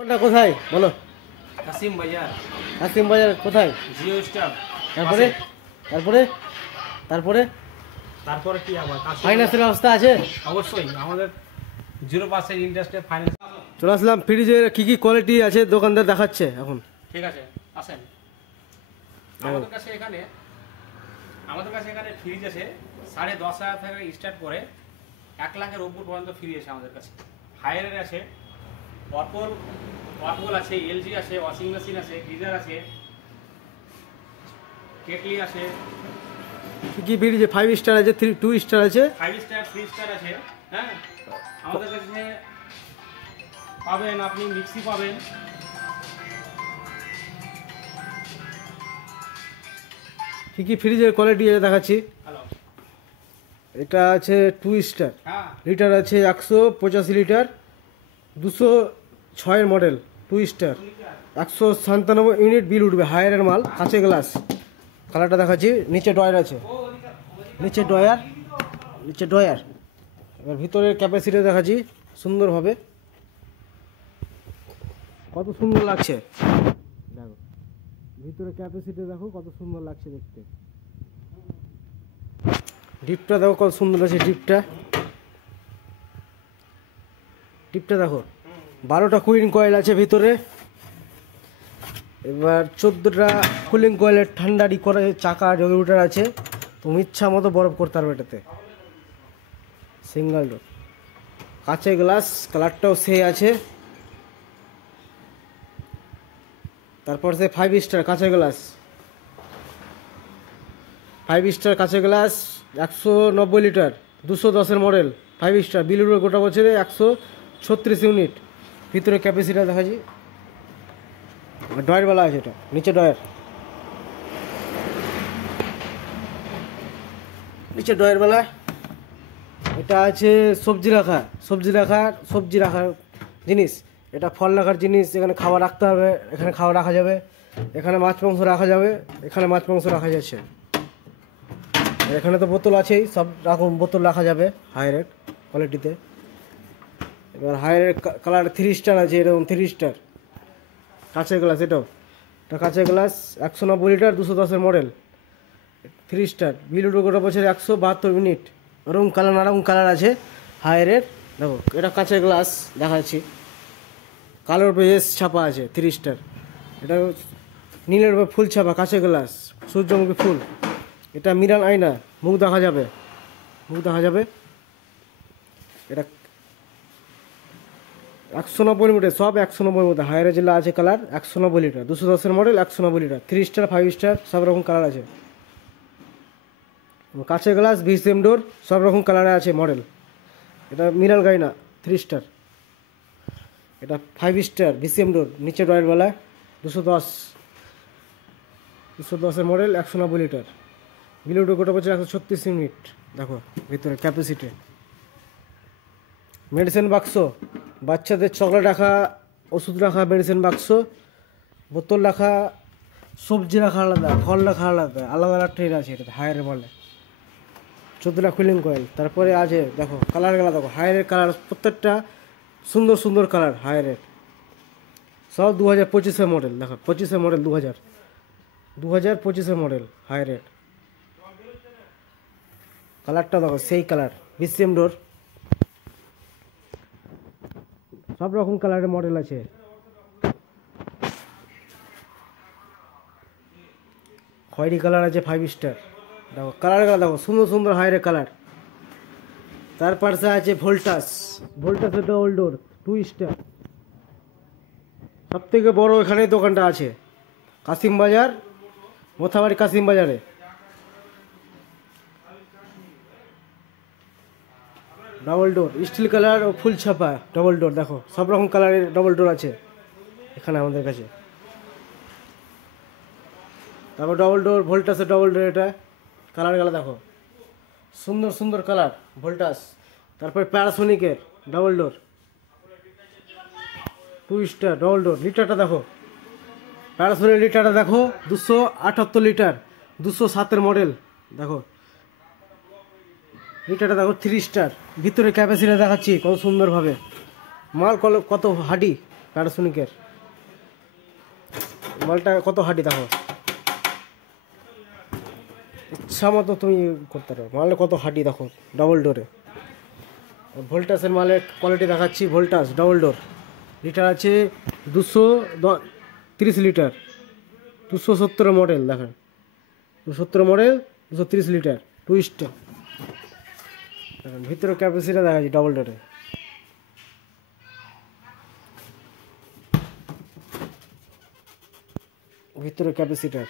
কোনটা কোথায় বলো? কাসিম বাজার। কাসিম বাজার কোথায়? জিও স্টার। তারপরে তারপরে তারপরে তারপরে কি আবার ফাইন্যান্সের ব্যবস্থা আছে? অবশ্যই আমাদের 0% ইন্টারেস্টে ফাইন্যান্স। চলে আসলাম। ফ্রিজের কি কি কোয়ালিটি আছে দোকানদার দেখাচ্ছে এখন। ঠিক আছে, আসেন। আমাদের কাছে এখানে ফ্রিজ আছে 10,500 থেকে স্টার্ট করে 1 লাখের উপর পর্যন্ত ফ্রিজ আছে আমাদের কাছে। হায়ারের আছে, ওয়ারপুল আছে, এলজি আছে, ওয়াশিং মেশিন আছে, গিজার আছে, কেটলি আছে। কি কি ফ্রিজ? 5 স্টার আছে, 2 স্টার আছে, 5 স্টার, 3 স্টার আছে। হ্যাঁ, আমাদের কাছে পাবেন আপনি মিক্সি পাবেন, কি কি ফ্রিজের কোয়ালিটি আছে দেখাচ্ছি। হ্যালো, এটা আছে 2 স্টার, হ্যাঁ, লিটার আছে 185 লিটার, 206 মডেল, 2 স্টার, 197 ইউনিট বিল উঠবে, হায়ারের মাল, কাঁচে গ্লাস। কালারটা দেখাচ্ছি। নিচে ডয়ার আছে, নিচে ডয়ার। এবার ভিতরের ক্যাপাসিটি দেখাচ্ছি সুন্দরভাবে, কত সুন্দর লাগছে দেখো। ভিতরে ক্যাপাসিটি দেখো কত সুন্দর লাগছে দেখতে। ডিপটা দেখো কত সুন্দর আছে। ডিপটা দেখো, 12টা কুলিং কয়েল আছে ভিতরে। এবার 14টা কুলিং কয়েলের ঠান্ডারি করে চাকা রেগুলেটর আছে। তুমি ইচ্ছা মতো বরফ করতে পারবে এটাতে। সিঙ্গেল ডোর, কাঁচের গ্লাস, কালারটাও সেই আছে। তারপর সে 5 স্টার কাঁচের গ্লাস, 5 স্টার কাঁচের গ্লাস, 190 লিটার, 210 মডেল, 5 স্টার, বিল উঠবে গোটা বছরে 136 ইউনিট। ভিতরে ক্যাপাসিটি দেখাচ্ছি। ডয়ারওয়ালা আছে, এটা নিচে ডয়ারওয়ালা। এটা আছে সবজি রাখার জিনিস। এটা ফল রাখার জিনিস। এখানে খাবার রাখতে হবে, এখানে খাবার রাখা যাবে, এখানে মাছ মাংস রাখা যাবে, এখানে মাছ মাংস রাখা যাচ্ছে। এখানে তো বোতল আছেই, সব রকম বোতল রাখা যাবে হায়ারের কোয়ালিটিতে। এবার হায়ারের কালার 3 স্টার আছে, এরকম 3 স্টার কাঁচের গ্লাস। এটা কাঁচের গ্লাস, 190 লিটার, 210 মডেল, 3 স্টার, বিল উঠবে গোটা বছরে 172 ইউনিট। ওরকম কালার নানারকম কালার আছে হায়ারের। দেখো এটা কাঁচের গ্লাস দেখাচ্ছি, কালোর উপরে এস ছাপা আছে, 3 স্টার। এটা নীলের উপরে ফুল ছাপা, কাঁচের গ্লাস, সূর্যমুখী ফুল। এটা মিরার আয়না, মুখ দেখা যাবে। এটা 190 মিটার, সব 190 মধ্যে। হায়ারে যেগুলো আছে colour 190 litre, 210 model, 190 litre, 3 star, 5 star, সব রকম কালার আছে। কাঁচের গ্লাস, ভিসিএম ডোর, সব রকম কালারে আছে মডেল। এটা মিরার গাইনা 3 স্টার। এটা 5 স্টার ভিসিএম ডোর, নিচে ডয়ারওয়ালা, 210 মডেল, 190 লিটার, বিলুটো গোটা বছর 136 ইউনিট। দেখো ভিতরে ক্যাপাসিটি। মেডিসিন বাক্স, বাচ্চাদের চকলেট রাখা, ওষুধ রাখা মেডিসিন বাক্স, বোতল রাখা, সবজি রাখা আলাদা, ফল রাখা আলাদা, আলাদা ট্রেন আছে। এটা হায়ারের বলে 14টা কুলিং কয়েল। তারপরে আছে দেখো কালারগুলো, দেখো হায়ারের কালার, প্রত্যেকটা সুন্দর সুন্দর কালার হায়ারের, সব 2025-এর মডেল। দেখো 25-এর মডেল, 2025-এর মডেল হায়ারের। কালারটা দেখো সেই কালার, বিসিএম ডোর, সব রকম কালারের মডেল আছে। খয়েরি কালার আছে, 5 স্টার। দেখো কালারগুলো দেখো সুন্দর সুন্দর হায়ারের কালার। তার পাশে আছে ভোল্টাসের ডবল ডোর, 2 স্টার। সব থেকে বড় এখানে দোকানটা আছে কাসিম বাজার, মোথাবাড়ি কাসিম বাজারে। ডবল ডোর, স্টিল কালার ও ফুল ছাপা ডবল ডোর। দেখো সব রকম কালারের ডবল ডোর আছে এখানে আমাদের কাছে। তারপর ডবল ডোর, ভোল্টাসের ডবল ডোর। এটা কালারগুলো দেখো সুন্দর সুন্দর কালার, ভোল্টাস। তারপরে প্যারাসোনিকের double door, 2 star double door. লিটারটা দেখো, প্যারাসোনিক লিটারটা দেখো, 278 লিটার, 207-এর মডেল। দেখো লিটারটা দেখো, 3 স্টার। ভিতরে ক্যাপাসিটি দেখাচ্ছি কত সুন্দরভাবে, মাল কত হাডি, প্যানাসোনিকের। মালটা কত হাঁটি দেখো, ইচ্ছা মতো তুমি করতে পারো। মালে কত হাঁটি দেখো, ডবল ডোরে। ভোল্টাসের মালের কোয়ালিটি দেখাচ্ছি। ভোল্টাস ডবল ডোর, লিটার আছে 230 লিটার, 270 মডেল। দেখেন 270 মডেল, 230 লিটার, টুইস্টার। দেখেন ভিতরে ক্যাপাসিটি দেখাচ্ছি ডবল ডোরে। ভিতরে ক্যাপাসিটার,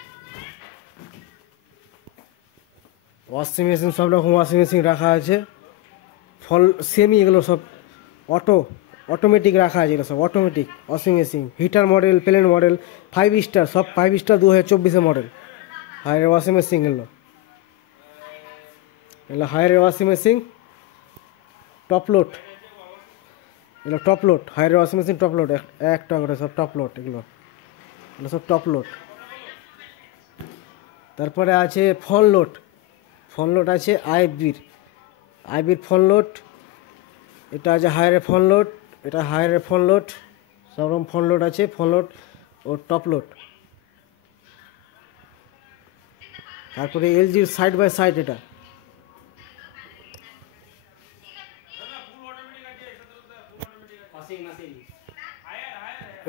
ওয়াশিং মেশিন, সব রকম ওয়াশিং মেশিন রাখা আছে। ফল সেমি, এগুলো সব অটোমেটিক রাখা আছে। এগুলো সব automatic washing machine. Heater model, plain model, 5 star, সব 5 star 2024 model. Haier washing machine, এগুলো Haier washing machine, top load. এগুলো top load, Haier washing machine top load, একটা করে সব টপ লোড। এগুলো সব টপ লোড। তারপরে আছে ফ্রন্ট লোড। ফ্রন্ট লোড আছে আইবির ফ্রন্ট লোড। এটা আছে হায়ারের ফ্রন্ট লোড, এটা হায়ারের ফ্রন্ট লোড। সব রকম ফ্রন্ট লোড আছে, ফ্রন্ট লোড ও টপ লোড। তারপরে এলজির সাইড বাই সাইড, এটা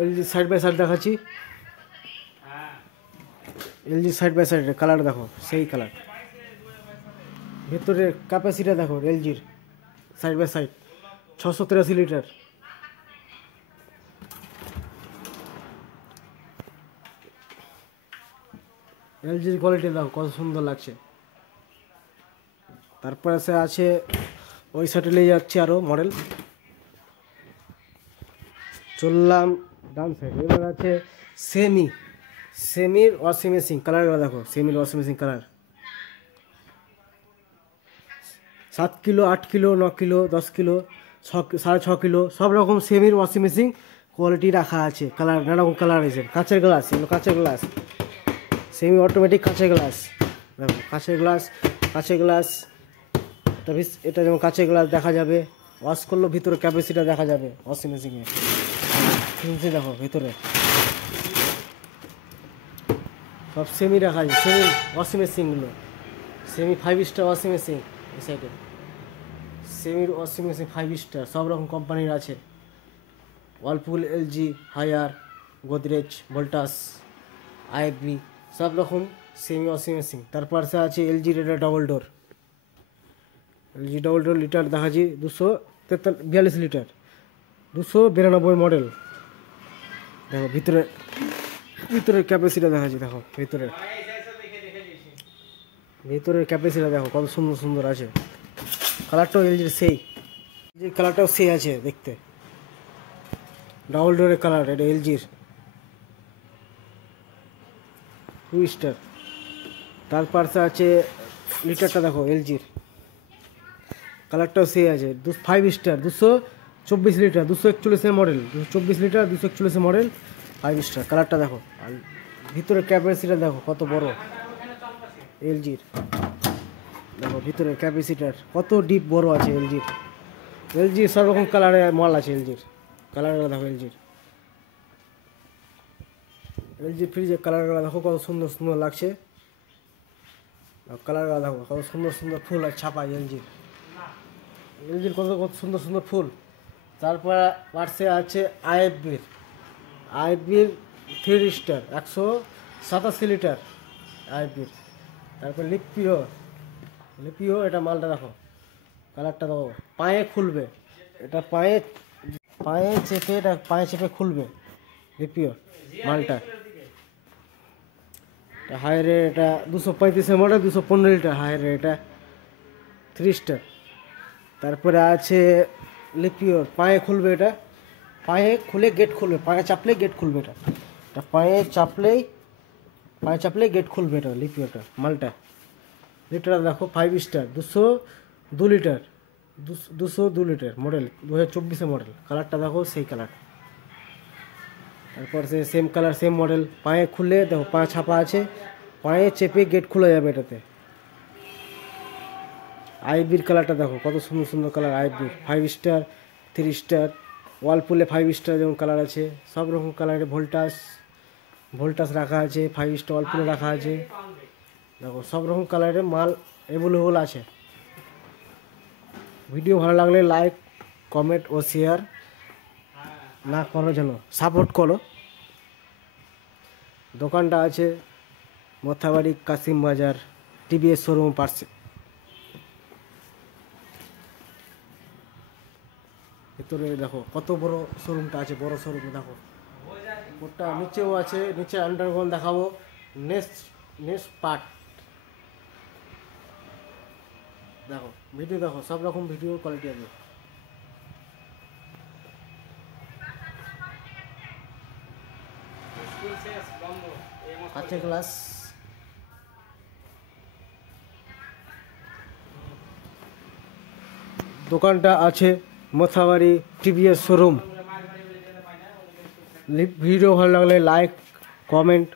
এলজি সাইড বাই সাইড দেখাচ্ছি। LG side by side colour দেখো, সেই কালার। ভেতরে ক্যাপাসিটি দেখো এলজির সাইড বাই সাইড, 683 লিটার। এলজির কোয়ালিটি দেখো কত সুন্দর লাগছে। তারপরে সে আছে ওই সাইডে নিয়ে যাচ্ছে আরও মডেল। চললাম ডান সাইড। এবার আছে সেমির ওয়াশিং মেশিন। কালারগুলো দেখো, সেমির washing machine colour 7 kilo, 8 kilo, 9 kilo, 10 kilo, 6.5 kilo, সব রকম সেমির ওয়াশিং মেশিন কোয়ালিটি রাখা আছে। কালার নানা রকম কালার আছে। কাঁচের গ্লাস, এগুলো কাঁচের গ্লাস, সেমি অটোমেটিক কাঁচের গ্লাস। দেখো কাঁচের গ্লাস। এটা যেমন কাঁচের গ্লাস দেখা যাবে। ওয়াশ করলেও ভিতরে ক্যাপাসিটি দেখা যাবে ওয়াশিং মেশিনে। দেখো ভিতরে সব সেমি রাখা আছে। সেমি ওয়াশিং মেশিনগুলো, সেমি 5 স্টার ওয়াশিং মেশিন। এই সাইডে সেমির ওয়াশিং মেশিন 5 স্টার, সব রকম কোম্পানির আছে। Whirlpool, LG, Haier, Godrej, Voltas, IFB, সব রকম সেমি ওয়াশিং মেশিন। তারপর আছে এলজির এটা double door. LG double door litre দেখাচ্ছি 242 লিটার, 292 মডেল। দেখো ভিতরের ক্যাপাসিটি দেখাচ্ছি। দেখো ভিতরের ক্যাপাসিটি দেখো কত সুন্দর সুন্দর আছে। কালারটাও এলজির সেই, কালারটাও সেই আছে দেখতে। ডাবল ডোরের কালার, এটা এলজির 2 স্টার। তারপর আছে লিটারটা দেখো এলজির, কালারটাও সেই আছে। 5 star, 224 litre, 241 model, 224 litre, 241 model, 5 star. কালারটা দেখো। আর ভিতরে ক্যাপাসিটি দেখো কত বড় এলজির। দেখো ভিতরে ক্যাপাসিটার কত ডিপ বড় আছে এলজির সব রকম কালারের মাল আছে। এলজির কালারগুলো দেখো, এলজি ফ্রিজের কালারগুলো দেখো কত সুন্দর সুন্দর লাগছে। কালারগুলো দেখো কত সুন্দর সুন্দর ফুল আর ছাপা এলজির কত কত সুন্দর সুন্দর ফুল। তারপর পার্সে আছে আইএফবির 3 স্টার, 187 লিটার আইএফবির। তারপর লিপিও এটা মালটা দেখো, কালারটা দেখো। পায়ে খুলবে, এটা পায়ে চেপে খুলবে লিপিও মালটা। হায়ারে এটা 235 মডেল, 215 লিটার হায়ারে, এটা 3 স্টার। তারপরে আছে লিপিওর, পায়ে খুলবে, এটা পায়ে খুলে গেট খুলবে, পায়ে চাপলে গেট খুলবে। এটা পায়ে চাপলেই গেট খুলবে। এটা লিপিওটা মালটা। লিটার দেখো 5 star, 202 litre, 202 litre model, 2024 model. কালারটা দেখো সেই কালার। তারপর সেম কালার সেম মডেল। পায়ে খুলে দেখো, পা ছাপা আছে, পায়ে চেপে গেট খোলা যাবে এটাতে। আইবির কালারটা দেখো কত সুন্দর সুন্দর কালার। আইবির 5 স্টার, 3 স্টার, ওয়ালপুলে 5 স্টার যেমন কালার আছে, সব রকম কালারের ভোল্টাস রাখা আছে, 5 স্টার ওয়ালপুলে রাখা আছে। দেখো সব রকম কালারের মাল অ্যাভেলেবল আছে। ভিডিও ভালো লাগলে লাইক, কমেন্ট ও শেয়ার না করার জন্য সাপোর্ট করো। দোকানটা আছে মথাবাড়ি কাসিম বাজার, টিভিএস শোরুম পাশে। ভিতরে দেখো কত বড় শোরুমটা আছে, বড় শোরুম দেখো। ওটা নিচেও আছে, নিচে আন্ডারগ্রাউন্ড দেখাবো, নেক্সট পার্ট দেখো। ভিডিও দেখো, সব রকম ভিডিও কোয়ালিটি আছে। স্কুল শেষ বন্ধ এই মাস কাঁচের গ্লাস, দোকানটা আছে মথাবাড়ি টিভিএস শোরুম। ভিডিও ভালো লাগলে লাইক, কমেন্ট